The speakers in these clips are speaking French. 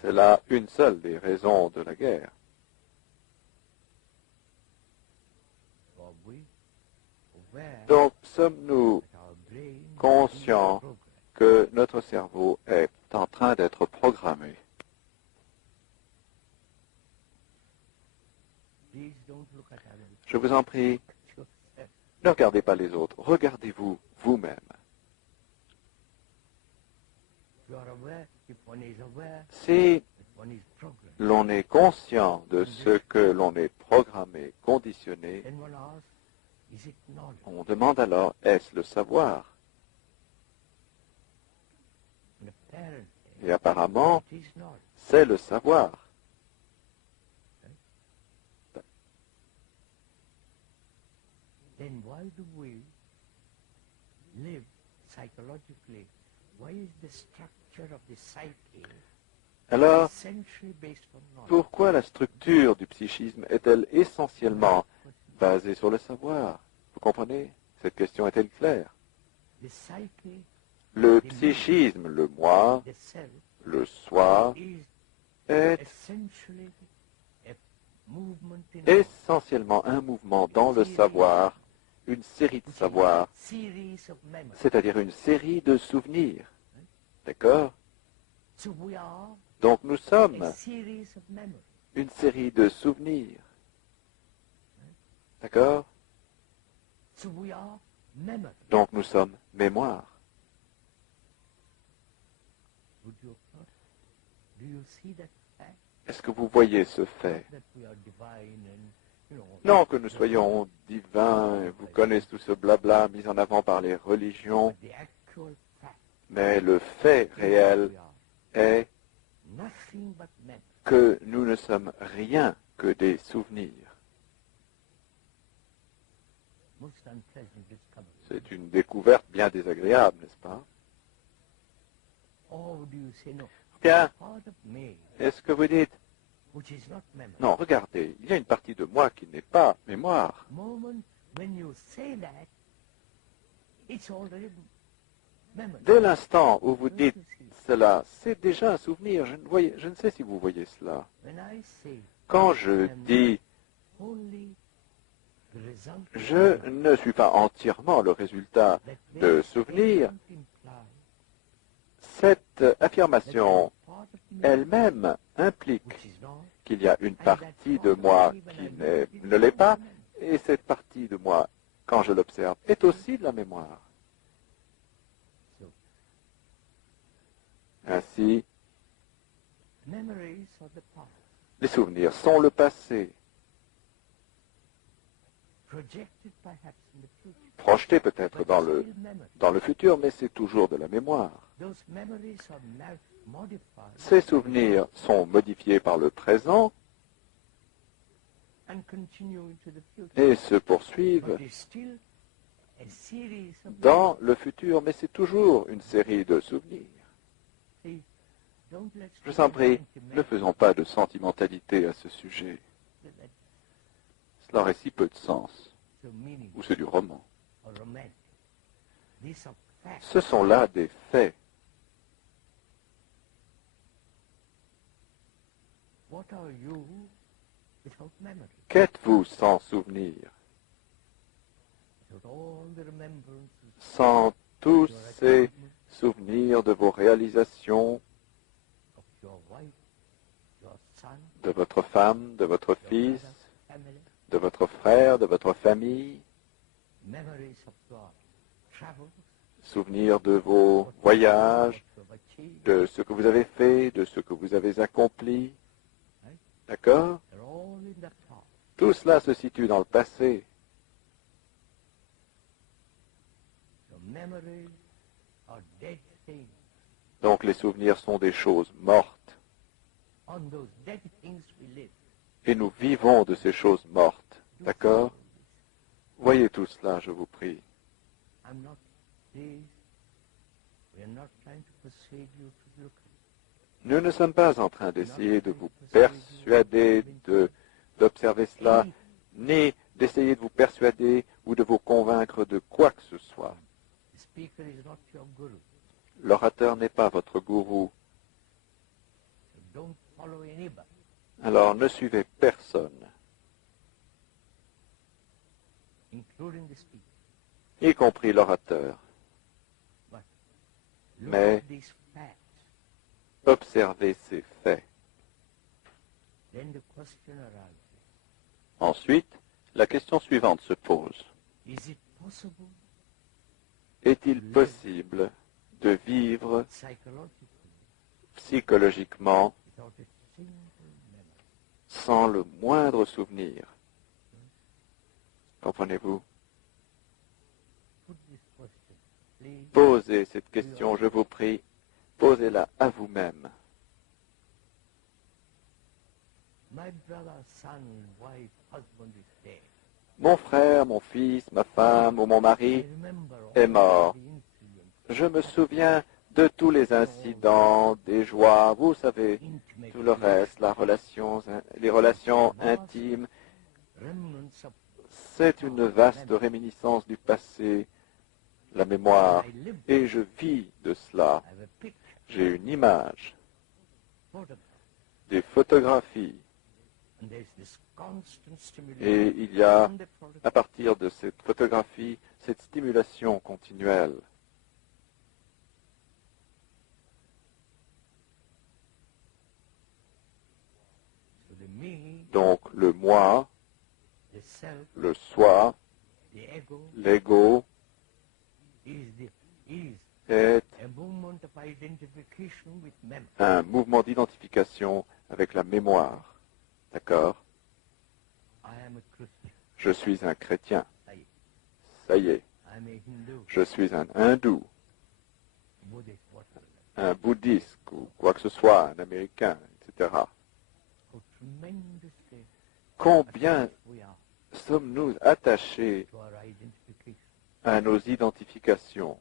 C'est là une seule des raisons de la guerre. Donc, sommes-nous conscients que notre cerveau est en train d'être programmé? Je vous en prie, ne regardez pas les autres, regardez-vous vous-même. Si l'on est conscient de ce que l'on est programmé, conditionné, on demande alors, est-ce le savoir? Et apparemment, c'est le savoir. Then why do we live psychologically? Why is the structure of the psyche Alors, essentially based on knowledge? pourquoi la structure du psychisme est-elle essentiellement basée sur le savoir? Vous comprenez? Cette question est-elle claire? The psyche, Le psychisme, le moi, the self, le soi, is est essentially a movement in essentiellement un mouvement dans le savoir, une série de savoirs, series of memories. c'est-à-dire une série de souvenirs. D'accord? So we are Donc nous sommes a series of memories. une série de souvenirs. D'accord? So we are memory. Donc nous sommes mémoire. Would you, do you see that fact? Est-ce que vous voyez ce fait? That we are divine and, you know, Non que nous soyons divins, et vous connaissez tout ce blabla mis en avant par les religions, the actual fact mais le fait réel we are est nothing but memory. que nous ne sommes rien que des souvenirs. Most unpleasant discovery. C'est une découverte bien désagréable, n'est-ce pas? Or do you say no? Bien, Part of me est-ce que vous dites, which is not memory. non, regardez, il y a une partie de moi qui n'est pas mémoire. Moment when you say that, it's already memory. Dès l'instant où vous dites cela, c'est déjà un souvenir. Je ne sais si vous voyez cela. When I say Quand je dis only the result of je ne suis pas entièrement le résultat that de very souvenirs, statement implies cette affirmation that part of me elle-même implique which is not qu'il y a une partie de moi qui ne l'est pas, et cette partie de moi, quand je l'observe, est aussi de la mémoire. Ainsi, memories of the past, les souvenirs sont le passé, projected perhaps in the future. projetés peut-être But dans still memory. le futur, mais c'est toujours de la mémoire. Those memories are modified Ces souvenirs sont modifiés par le présent and continue into the future. et se poursuivent But it's still a series of dans le futur, mais c'est toujours une série de souvenirs. memories. Don't let's Je vous en prie, ne sentiment faisons pas de sentimentalité à ce sujet. that Cela aurait si peu de sens, the meaning ou c'est du roman. or romantic. These are facts. Ce sont là des faits. What are you without memory? Qu'êtes-vous sans souvenir, Without all the remembrances sans tous ces souvenirs de vos réalisations, of your wife, your son, de votre femme, de votre your fils, brother, family, de votre frère, de votre famille, memories of your travels, souvenirs de vos voyages, what you have achieved. de ce que vous avez fait, de ce que vous avez accompli. D'accord? They're all in the past. Tout cela se situe dans le passé. So memories are dead things. Donc les souvenirs sont des choses mortes. On those dead things we live. Et nous vivons de ces choses mortes. D'accord? Voyez tout cela, je vous prie. I'm not, please, we are not trying to persuade you to look. Nous ne sommes pas en train d'essayer de vous persuader d'observer cela, ni d'essayer de vous persuader ou de vous convaincre de quoi que ce soit. The speaker is not your guru. L'orateur n'est pas votre gourou. don't follow anybody. Alors ne suivez personne, Including the speaker. y compris l'orateur. But look Mais at these facts. observez ces faits. Then the question arises. Ensuite, la question suivante se pose. Is it possible Est-il possible de vivre psychologically psychologiquement without a single memory? sans le moindre souvenir? Comprenez-vous? Put this question, please. Posez cette question, je vous prie. Posez-la à vous-même. My brother, son, wife, husband is dead. Mon frère, mon fils, ma femme ou mon I mari remember est all mort. the incidents, Je me souviens de tous les incidents, des joies, vous savez, intimate tout le reste, les relations intimes. remnants of C'est une vaste réminiscence du passé, la mémoire, et je vis de cela. I have a picture, J'ai une image, photograph, des photographies, and there's this constant stimulation et il y a, from the photograph. à partir de cette photographie, cette stimulation continuelle. So the me, Donc le moi, the self, le soi, the ego l'ego, is est a movement of identification with memory. un mouvement d'identification avec la mémoire. D'accord? I am a Christian. Je suis un chrétien. I Ça y est. am a Hindu, Je suis un hindou, Buddhist, whatever. un bouddhiste ou quoi que ce soit, un américain, etc. How tremendously Combien attached we are sommes-nous attachés to our identification. à nos identifications?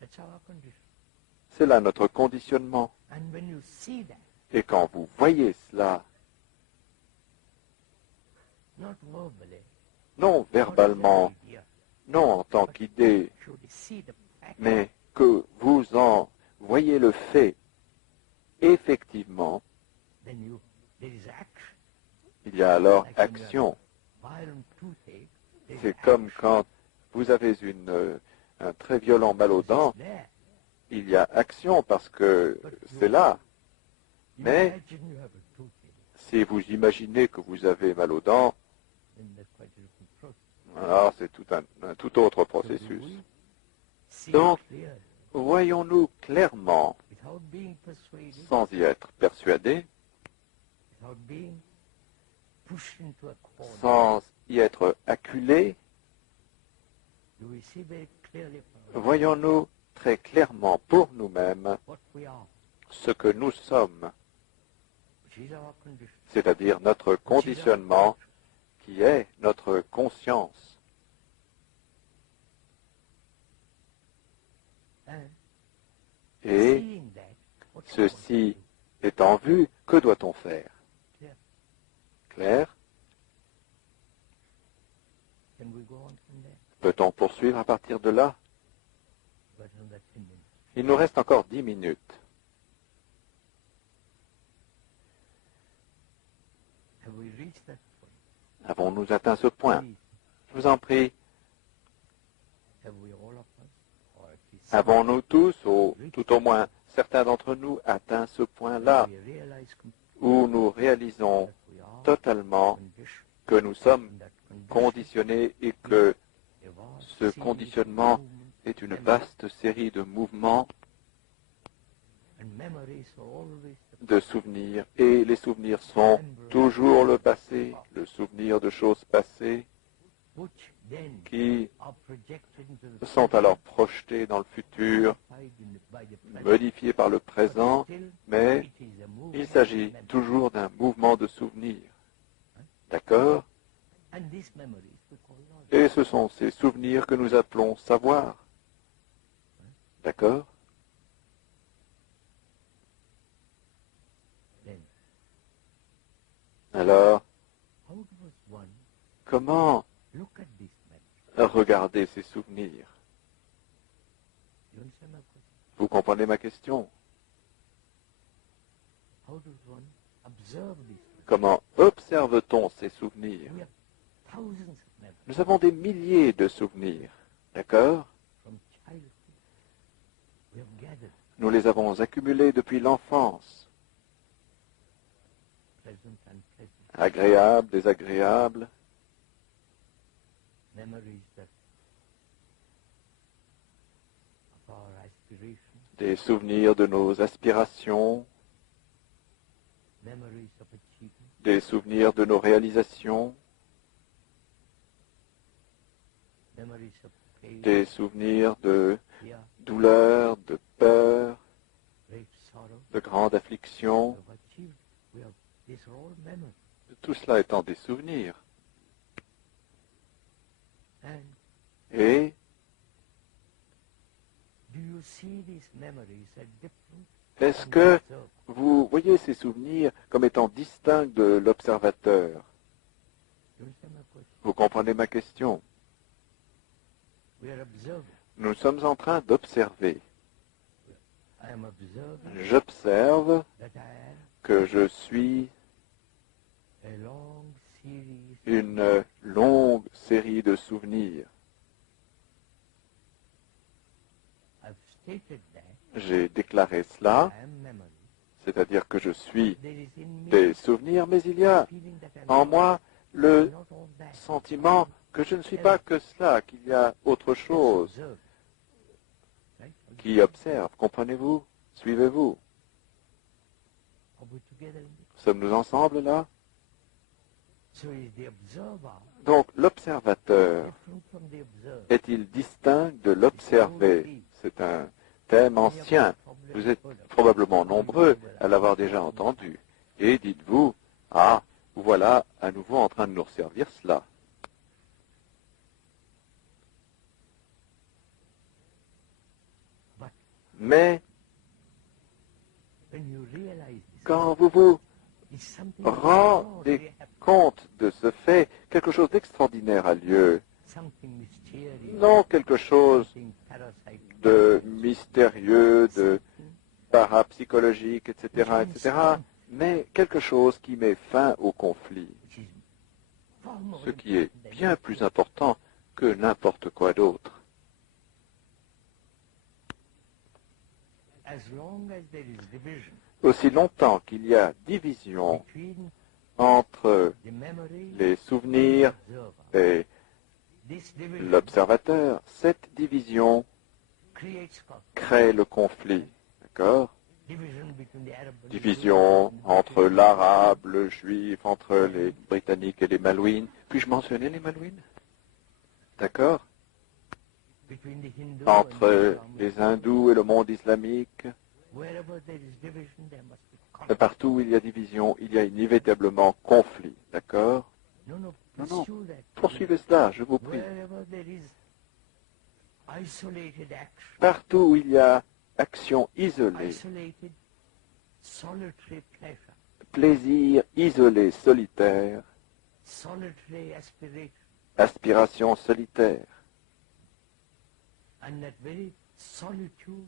That's our condition. C'est là notre conditionnement. And when you see that, Et quand vous voyez cela, not verbally, non not as verbalement, an idea, non en tant qu'idée, should see the fact mais que vous en voyez le fait, effectivement, then there is action. il y a alors Like when you action. have violent toothache, there is C'est comme action. quand vous avez un très violent mal aux dents, It's there. il y a action parce que c'est là. Mais Imagine you have a toothache, si vous imaginez que vous avez mal aux dents, then that's quite a different process. alors c'est un tout autre So do processus. we see Donc, clearly, voyons-nous clairement, without being persuaded, sans y être persuadés, without being pushed into a corner, sans y être acculés, do we see very clearly for us voyons-nous très clairement pour nous-mêmes what we are, ce que nous sommes, which is our condition, c'est-à-dire notre which is our conditionnement qui est notre conscience. and Et seeing that, what ceci étant vu, que doit-on faire? Clair. Clair? Can we go on from there? Peut-on poursuivre à partir de là? But another 10 minutes. Il nous reste encore 10 minutes. Have we reached that point? Avons-nous atteint ce point? Please, Je vous en prie. have we all of us, or at least some, Avons-nous tous, ou tout au moins certains d'entre nous, atteint ce point-là have we realized où nous réalisons that we are totalement conditioned, que nous sommes and that condition conditionnés et que a vast ce series of conditionnement movements, est une vaste série de mouvements, and memories are always the de souvenirs, et les souvenirs sont toujours le passé, le souvenir de choses passées which then qui are projected into the sont alors projetés dans le futur, modified by the present. modifiés par le présent, But still, mais it is a movement il s'agit of memory. toujours d'un mouvement de souvenirs. D'accord? And these memories we call knowledge. Et ce sont ces souvenirs que nous appelons savoir. D'accord? Then, Alors, how does one comment look at these memories? regarder ces souvenirs? You understand my question? Vous comprenez ma question? how does one observe these? Comment observe-t-on ces souvenirs? We have thousands of memories Nous avons des milliers de souvenirs, d'accord? from childhood. We have gathered Nous les avons accumulés depuis l'enfance, pleasant and unpleasant agréables, désagréables, memories that of our aspirations, des souvenirs de nos aspirations, memories of achievement, des souvenirs de nos réalisations, memories of pain, des souvenirs de fear, douleur, de peur, great sorrow de grande affliction. we have achieved. We have these are all memories. Tout cela étant des souvenirs. And Et do you see these memories as different est-ce from que the observer? vous voyez ces souvenirs comme étant distincts de l'observateur? You understand my question? Vous comprenez ma question? We are observing. Nous sommes en train d'observer. I am observing J'observe that I am que je suis a long series une longue série de souvenirs. I've stated that J'ai déclaré cela, I am memory. c'est-à-dire que je suis There is in me des souvenirs, mais il y a feeling that I'm en moi le not all that. sentiment que je ne suis pas que cela, qu'il y a autre chose Observe. Right? qui observe. Comprenez-vous? Suivez-vous? Are we together in this? Sommes-nous ensemble là? So is the observer Donc l'observateur different from the observed? est-il distinct de l'observé? C'est un thème ancien. Vous êtes probablement nombreux à l'avoir déjà entendu. Et dites-vous, ah, voilà à nouveau en train de nous resservir cela. But Mais when you realize this, quand vous vous it's something rendez extraordinary happening, compte de ce fait, quelque chose d'extraordinaire a lieu. something mysterious, Non quelque chose something parasite, de mystérieux, de something parapsychologique, etc., mais quelque chose qui met fin au conflit, which is far more ce qui est important than bien anything. plus important que n'importe quoi d'autre. As long as there is division Aussi longtemps qu'il y a division between entre the memory les and souvenirs the observer, et this division l'observateur, cette division creates conflict. crée le conflit. D'accord? Division between the Arab and the Division Jew, entre l'arabe, le juif, entre les britanniques et les malouines. Puis-je mentionner les malouines? D'accord? between the Hindu and Entre the Islam. les hindous et le monde islamique. Wherever there is division, there must be conflict. Partout où il y a division, il y a inévitablement conflit. D'accord? No, Non, pursue that. Poursuivez cela, je vous prie. Wherever there is isolated action, Partout où il y a action isolée, isolated solitary pleasure, plaisir isolé, solitaire, solitary aspiration, aspiration solitaire. and that very solitude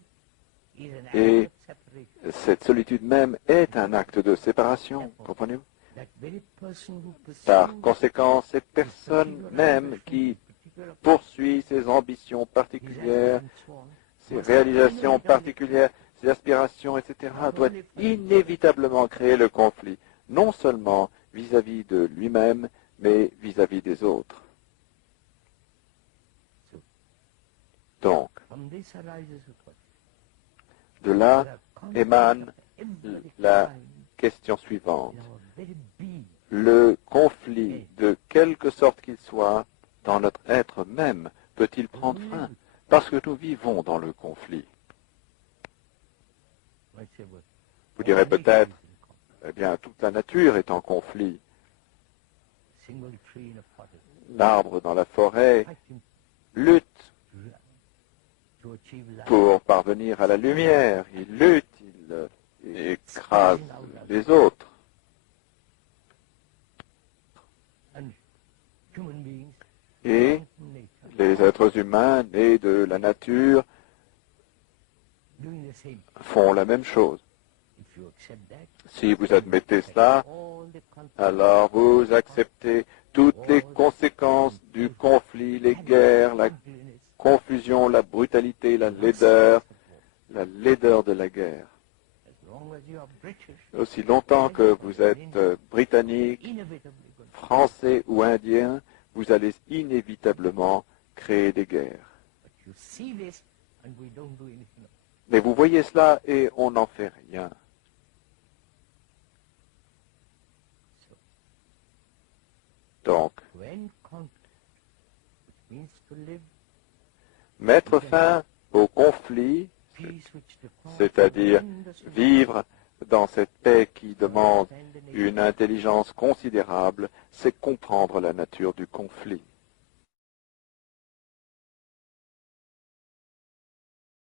is an Et act of separation. cette solitude même est un acte de séparation. Comprenez-vous? That very person who pursues Par conséquent, cette personne particular même ambition, qui particular poursuit ses ambitions particulières, ses réalisations particulières, ses aspirations, etc., doit inévitablement créer le conflit, non seulement vis-à-vis de lui-même, mais vis-à-vis des autres. Donc, From this arises a question. de là There are conflicts émane of every la kind question suivante. in our very being. Le conflit, de quelque sorte qu'il soit, dans notre être même, peut-il prendre fin? Parce que nous vivons dans le conflit. Might say, well, Vous direz all nature peut-être, is in conflict. eh bien, toute la nature est en conflit. Single tree in a forest, L'arbre dans la forêt fighting lutte to achieve life. pour parvenir à la lumière. Il lutte, il écrase les autres. And human beings Et come from nature, les êtres humains nés de la nature doing the same. font la même chose. If Si vous admettez cela, alors vous acceptez toutes les conséquences du conflit, les guerres, la confusion, la brutalité, la laideur de la guerre. Aussi longtemps que vous êtes britannique, français ou indien, vous allez inévitablement créer des guerres. Mais vous voyez cela et on n'en fait rien. Donc, mettre fin au conflit, c'est-à-dire vivre dans cette paix qui demande une intelligence considérable, c'est comprendre la nature du conflit.